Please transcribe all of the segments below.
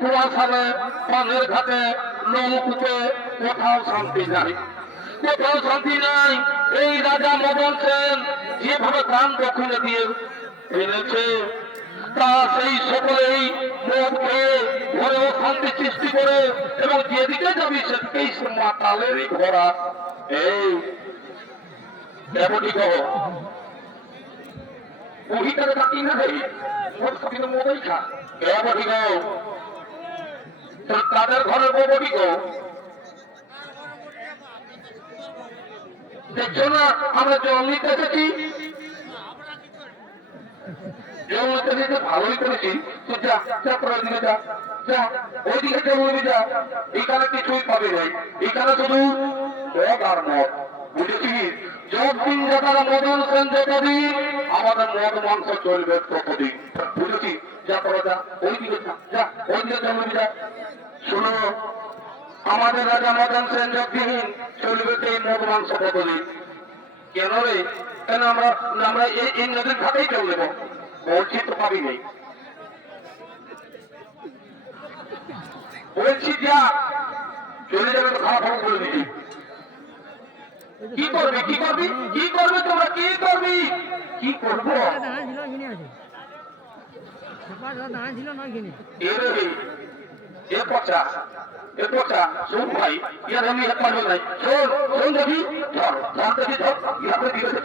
কুয়াশারে, পানের ঘাটে, নলকূপে কোথাও শান্তি নাই। কোথাও শান্তি নাই। এই রাজা মদন সেন যেভাবে প্রাণ দক্ষিণে দিয়ে ফেলেছে, তা সেই সকলেই মদ খেয়ে ঘরে অশান্তি সৃষ্টি করে, এবং যেদিকে যাবি সেদিকেই মাতালেরই ঘোরা। এই দেবটি কহ মহিলাদের থাকি না ভাই, মোট থাকি না মোবাইল খা। দেবটি কহ তাদের ঘরের বউটি কহ, দেখছো না আমরা জল নিতে এসেছি, জল নিতে এসে ভালোই করেছি। তো যা যা তোর ওইদিকে যা, যা ওইদিকে জল নিবি যা। এখানে কিছুই পাবে নাই, এখানে শুধু মদ আর মদ, বুঝেছিস? যতদিন যারা মদন সেন যতদিন, আমাদের মদ মাংস চলবে ততদিন, বুঝেছিস? যা তোরা যা ওইদিকে যা, যা ওইদিকে জল নিবি যা। শোনো, আমাদের রাজা মদন সেন যতদিন চলবে এই মদ মাংস ততদিন। কেন রে? কেন আমরা আমরা এই নদীর ঘাটেই চল দেবো? বলছি তো পাবি নেই, বলছি যা চলে যাবে তো খারাপ হবে বলে দিচ্ছি। কি করবি কি করবি কি করবি তোমরা কি করবি কি করবো? এ পচা এ পচা শোন ভাই, ইয়ার আমি এক পারবো নাই। শোন শোন দেখি, ধর ধর দেখি, ধর ইয়াকে দিলে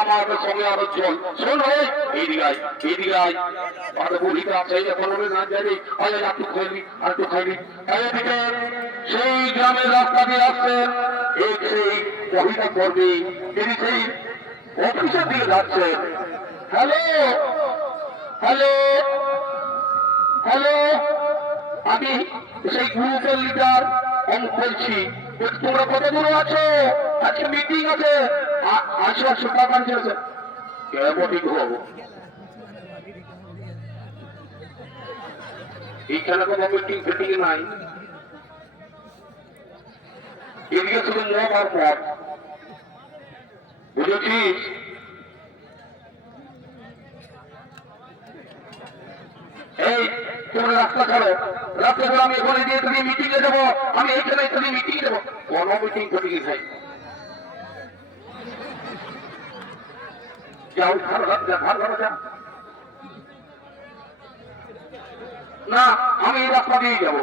আমাদের সঙ্গে আরো জল। শোন এইদিকে এইদিকে আর বলিতে আছে এখন না জানি, একটু খাইবি আর একটু খাইবি। এইদিকে সেই গ্রামের রাস্তা দিয়ে আসছেন এই সেই মহিলা কর্মী, তিনি সেই অফিসের দিকে যাচ্ছেন। হ্যালো হ্যালো হ্যালো, আমি সেই গ্রুপের লিডার আমি বলছি, তোমরা কত দূর আছো? আজকে মিটিং আছে, আসো আসো টাকান চলেছে। ঠিক হবো এইখানে কোনো মিটিং ফিটিং নাই, এদিকে শুধু মদ আর মদ, বুঝেছিস? এই তোমরা রাস্তা ছাড়ো, রাস্তা ছাড়ো, আমি এখানে দিয়ে তুমি মিটিং এ যাবো, আমি এইখানে তুমি মিটিং এ যাবো। কোন মিটিং ফিটিং খাই যাও, ভালো ভালো যা না, আমি এই রাস্তা দিয়ে যাবো।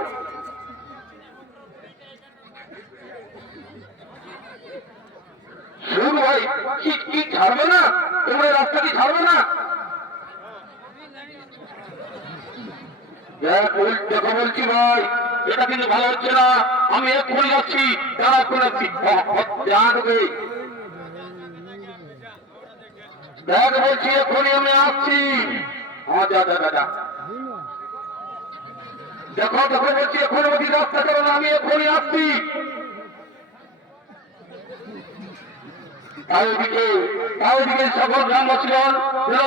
শুন ভাই, কি ছাড়বে না? তোমরা রাস্তা কি ছাড়বে না? দেখো বলছি ভাই, এটা কিন্তু ভালো হচ্ছে না। আমি এক্ষুনি যাচ্ছি, তারা এক্ষুনি যাচ্ছি। দেখ বলছি এক্ষুনি আমি আসছি। দেখো দেখো বলছি এক্ষুনি বলছি রাস্তা করো না, আমি এক্ষুনি আসছি। তাওদিকে সকল গ্রামবাসীগণ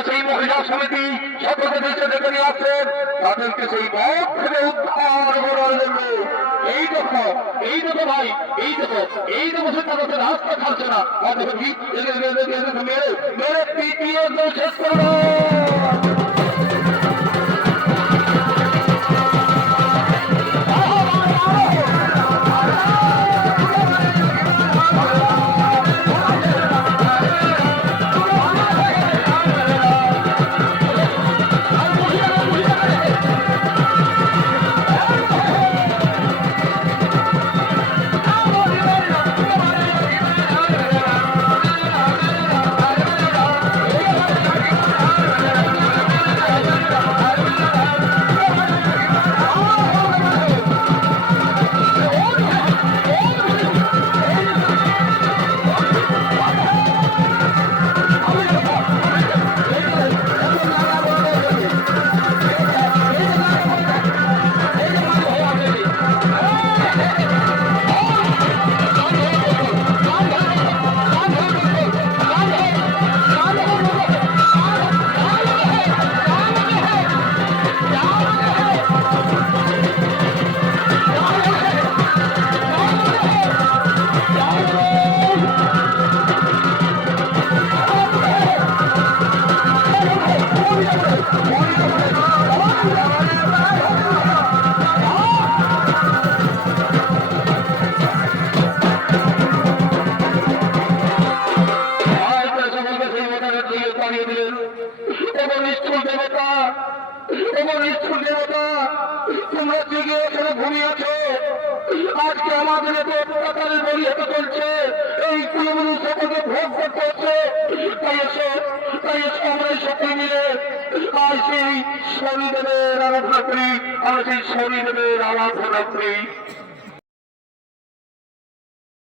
সেই মহিলা সমিতি সকলকে দেশে ডেকে নিয়ে আসছেন, তাদেরকে সেই মত থেকে উদ্ধার করার জন্য। এই দেখো ভাই, এই দেখো সে তাদের রাস্তা ছাড়ছে না। মেরে মেরে পিটিয়ে শেষ করো। এবং নিষ্ঠুর দেবতা, এবং নিষ্ঠুর দেবতা, তোমরা জেগে এখানে ঘুমিয়েছো। আজকে আমাদের এত অত্যাচারের বলি হতে চলছে, এই কুলগুলো সকলকে ভোগ করতে হচ্ছে। তাই এসো আমরা সকলে মিলে আর সেই শনিদেবের আরাধনা করি, আমরা সেই শনিদেবের আরাধনা করি।